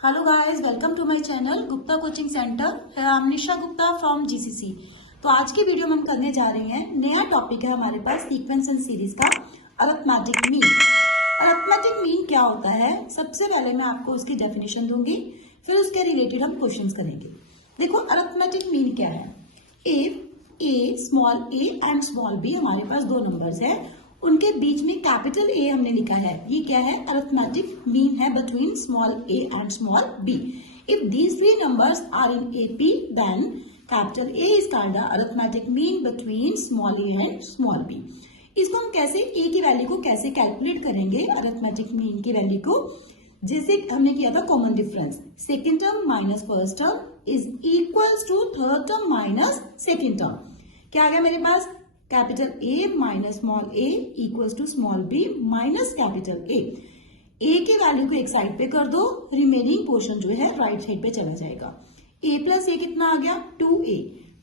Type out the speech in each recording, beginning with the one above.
Hello guys, welcome to my channel Gupta coaching centre. I am Nisha Gupta from GCC. तो आज की video में हम करने जा रहे हैं, नया टॉपिक है हमारे पास सीक्वेंस एंड सीरीज का, अरिथमेटिक मीन। अरिथमेटिक मीन क्या होता है, सबसे पहले मैं आपको उसकी डेफिनेशन दूंगी, फिर उसके रिलेटेड हम क्वेश्चंस करेंगे। देखो अरिथमेटिक मीन क्या है। If a small A and small b, हमारे पास दो नंबर्स है, उनके बीच में कैपिटल ए हमने लिखा है, ये क्या है, अरिथमेटिक मीन है between small A and small b. If these three numbers are in AP then capital A is called the arithmetic mean between small A and small b. इसको हम कैसे ए की वैल्यू को कैसे कैलकुलेट करेंगे, arithmetic mean की value को, जैसे हमने किया था common difference, second term minus first term is equals to third term minus second term. क्या आ गया मेरे पास, capital A minus small A equals to small B minus capital A. A के वैल्यू को एक साइड पे कर दो, रिमेनिंग पोर्शन जो है राइट साइड पे चला जाएगा। ए प्लस ए कितना आ गया, 2a।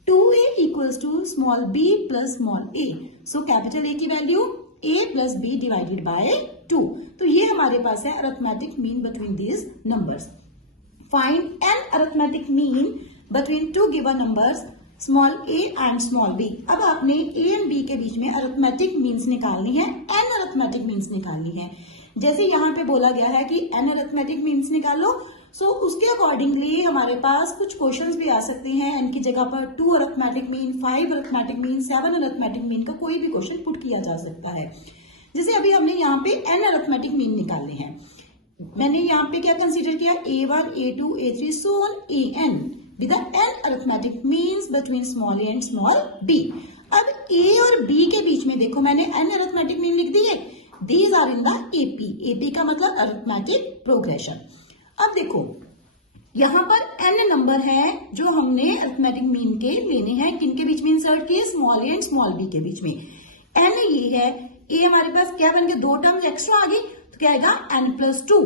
2a equals to small B plus small A. So capital A की value a plus B divided by 2। तो ये हमारे पास है arithmetic mean between these numbers. Find an arithmetic mean between two given numbers small A and small B. अब आपने A and B के बीच में अरिथमेटिक मीन्स निकालनी है, एन अरिथमेटिक मीन्स निकालनी है। जैसे यहाँ पे बोला गया है कि एन अरिथमेटिक मीन्स निकालो, सो उसके अकॉर्डिंगली हमारे पास कुछ क्वेश्चंस भी आ सकते हैं। एन की जगह पर 2 arithmetic mean, 5 arithmetic mean, 7 arithmetic mean का कोई भी क्वेश्चन पुट किया जा सकता है। जैसे अभी हमने यहाँ पे एन अरिथमेटिक मीन निकालने हैं, मैंने यहाँ पे क्या कंसिडर किया, A1, A2, A3 so on AN with the n arithmetic means between small a and small b। अब a और b के बीच में देखो मैंने n arithmetic mean लिख दिए, these are in the AP। AP का मतलब arithmetic progression। अब देखो यहाँ पर n नंबर है जो हमने arithmetic mean के लेने हैं, किनके बीच में इंसर्ट किए, small a and small b के बीच में। n ये है, a हमारे पास क्या बन गया, दो टर्म एक्स्ट्रा आ गई, तो क्या आएगा n+2।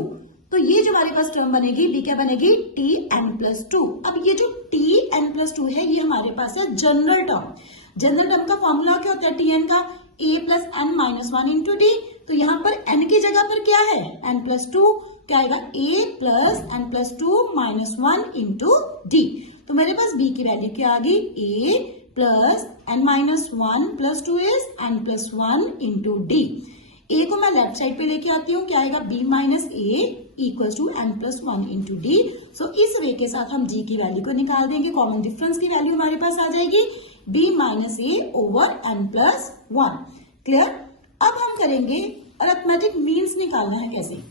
तो ये जो हमारे पास टर्म बनेगी b क्या बनेगी, tn+2। अब ये जो tn+2 है ये हमारे पास है जनरल टर्म। जनरल टर्म का फॉर्मूला क्या होता है tn का, a plus n minus 1 into D. तो यहाँ पर n की जगह पर क्या है, n+2, क्या आएगा a plus n+2 minus 1 into D. तो मेरे पास b की वैल्यू क्या आ गई, a plus n minus 1 plus 2 is n+1 into D. a को मैं लेफ्ट साइड पे लेके आती हूँ, क्या आएगा, b minus A equal to n+1 into D. So इस वे के साथ हम g की वैल्यू को निकाल देंगे, कॉमन डिफरेंस की वैल्यू हमारे पास आ जाएगी b माइनस ए ओवर n+1। क्लियर। अब हम करेंगे अरिथमेटिक मीन्स निकालना है कैसे।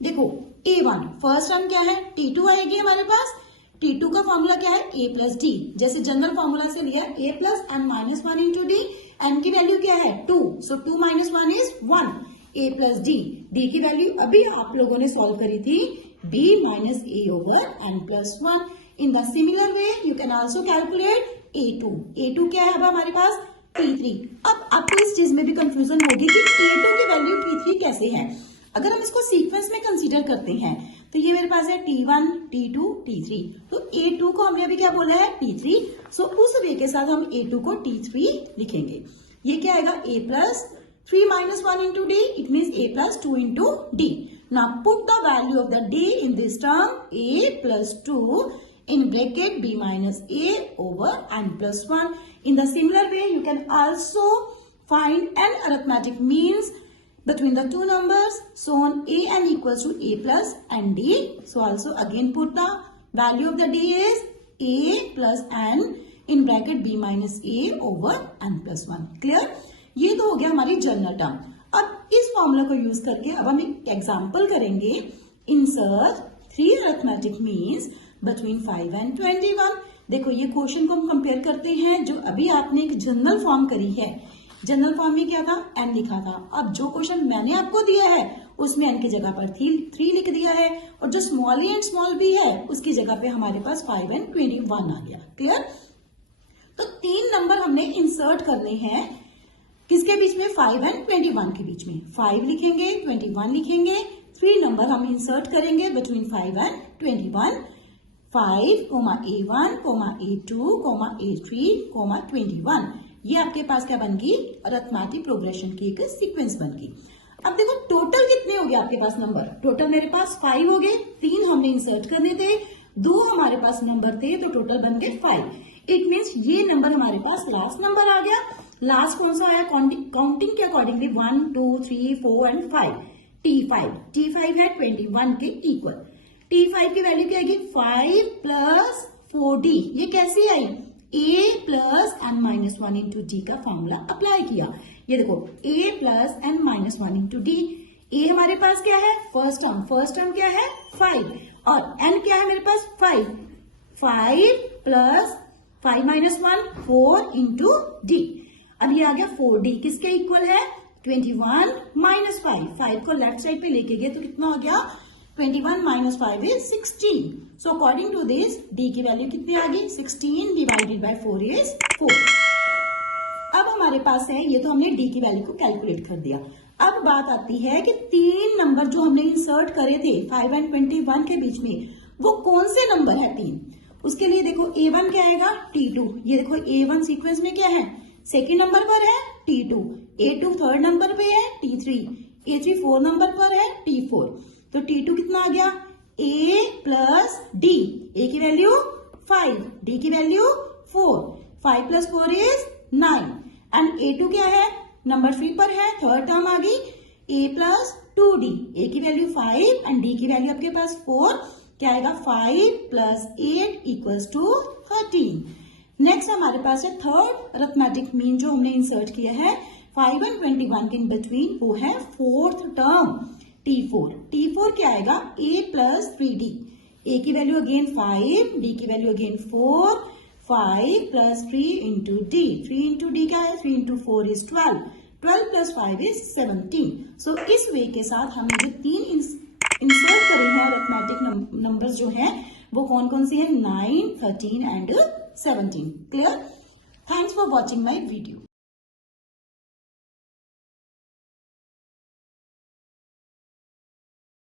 देखो a1 फर्स्ट टर्म क्या है, t2 आएगी हमारे पास। t2 का फॉर्मूला क्या है, a प्लस डी, जैसे जनरल फॉर्मूला से लिया, a plus n minus 1 into D. n की वैल्यू क्या है, 2, सो 2 minus 1 is 1। a plus D, D की वैल्यू अभी आप लोगों ने सॉल्व करी थी, b minus A over n+1। In the similar way you can also calculate a2। a2 क्या है अब हमारे पास, t3। अब आपको इस चीज में भी कंफ्यूजन होगी कि a2 की वैल्यू t3 कैसे है। अगर हम इसको सीक्वेंस में कंसीडर करते हैं तो ये मेरे पास है t1, t2, t3। तो a2 को हमने अभी क्या बोला है, t3। सो उस वे के साथ हम a2 को t3 लिखेंगे। ये क्या आएगा, a plus 3 minus 1 into D, it means a plus 2 into D. Now put the value of the d in this term, a plus 2 in bracket b minus a over n+1। In the similar way you can also find n arithmetic means between the two numbers, so on a n equals to a plus and d। So also again put the value of the d is a plus n in bracket b minus a over n+1। clear। ये तो हो गया हमारी general term. अब इस formula को use करके अब हम एक एग्जाम्पल करेंगे, insert 3 arithmetic means between 5 and 21। देखो ये क्वेश्चन को हम कंपेयर करते हैं, जो अभी आपने एक जनरल फॉर्म करी है, जनरल फॉर्म में क्या था, n लिखा था। अब जो क्वेश्चन मैंने आपको दिया है उसमें n की जगह पर 3 लिख दिया है, और जो small A and small b है उसकी जगह पे हमारे पास 5 एंड 21 आ गया। क्लियर। तो 3 नंबर हमने इंसर्ट करने हैं, किसके बीच में, 5 एंड 21 के बीच में। 5 लिखेंगे, 21 लिखेंगे, 3 नंबर हम इंसर्ट करेंगे between 5 and 21। 5, a1, a2, a3, 21। ये आपके पास क्या बन गई, अरिथमेटिक प्रोग्रेशन की एक सीक्वेंस बन गई। अब देखो टोटल कितने हो गए आपके पास नंबर, टोटल मेरे पास 5 हो गए, 3 हमने इंसर्ट करने थे, 2 हमारे पास नंबर थे, तो टोटल बन गए 5। इट मीन्स ये नंबर हमारे पास लास्ट नंबर आ गया। लास्ट कौन सा आया काउंटिंग के अकॉर्डिंगली 1 2 3 4 एंड 5, T5 है 21 के इक्वल। T5 की वैल्यू क्या आएगी 5 प्लस 4D। ये कैसी आई, A plus n minus 1 into D का फॉर्मूला अप्लाई किया। ये देखो A plus n minus 1 into D. A हमारे पास क्या है, फर्स्ट टर्म क्या है 5, और n क्या है मेरे पास 5 प्लस 5 माइनस 1 4 इंटू डी। अब ये आ गया 4D, किसके इक्वल है 21 माइनस 5 को लेफ्ट साइड पे लेके गए तो कितना हो गया 21 minus 5 is 16। So according to this D की वैल्यू कितनी आ गई 16 डिवाइडेड बाय 4 इज 4। अब हमारे पास है, ये तो हमने D की वैल्यू को कैलकुलेट कर दिया। अब बात आती है कि 3 नंबर जो हमने इंसर्ट करे थे 5 एंड 21 के बीच में, वो कौन से नंबर है 3। उसके लिए देखो A1 क्या आएगा T2। ये देखो A1 सीक्वेंस में क्या है, सेकेंड नंबर पर है T2, A2 थर्ड नंबर पे है T3, A3 फोर्थ नंबर पर है T4। तो T2 कितना आ गया A प्लस D। A की वैल्यू 5, D की value 4, 5 plus 4 is 9, and A2 क्या है नंबर 3 पर है, थर्ड टर्म आ गई A प्लस 2D। A की वैल्यू 5 एंड D की वैल्यू आपके पास 4, क्या आएगा 5 प्लस 8 इक्वल्स टू 13। नेक्स्ट हमारे पास है थर्ड अरिथमेटिक मीन जो हमने इंसर्ट किया है 5 एंड 21 के इन बिटवीन, वो है फोर्थ टर्म T4 क्या आएगा A प्लस 3D। A की वैल्यू अगेन 5, D की value again 4, 5 plus 3 into D. 3 into D क्या है 3 इंटू 4 इज 12, 12 प्लस 5 इज 17। सो इस वे के साथ हमने जो 3 इंसर्ट करे हैं अरिथमेटिक नंबर्स जो हैं वो कौन कौन से हैं 9, 13 and 17। Clear? Thanks for watching my video.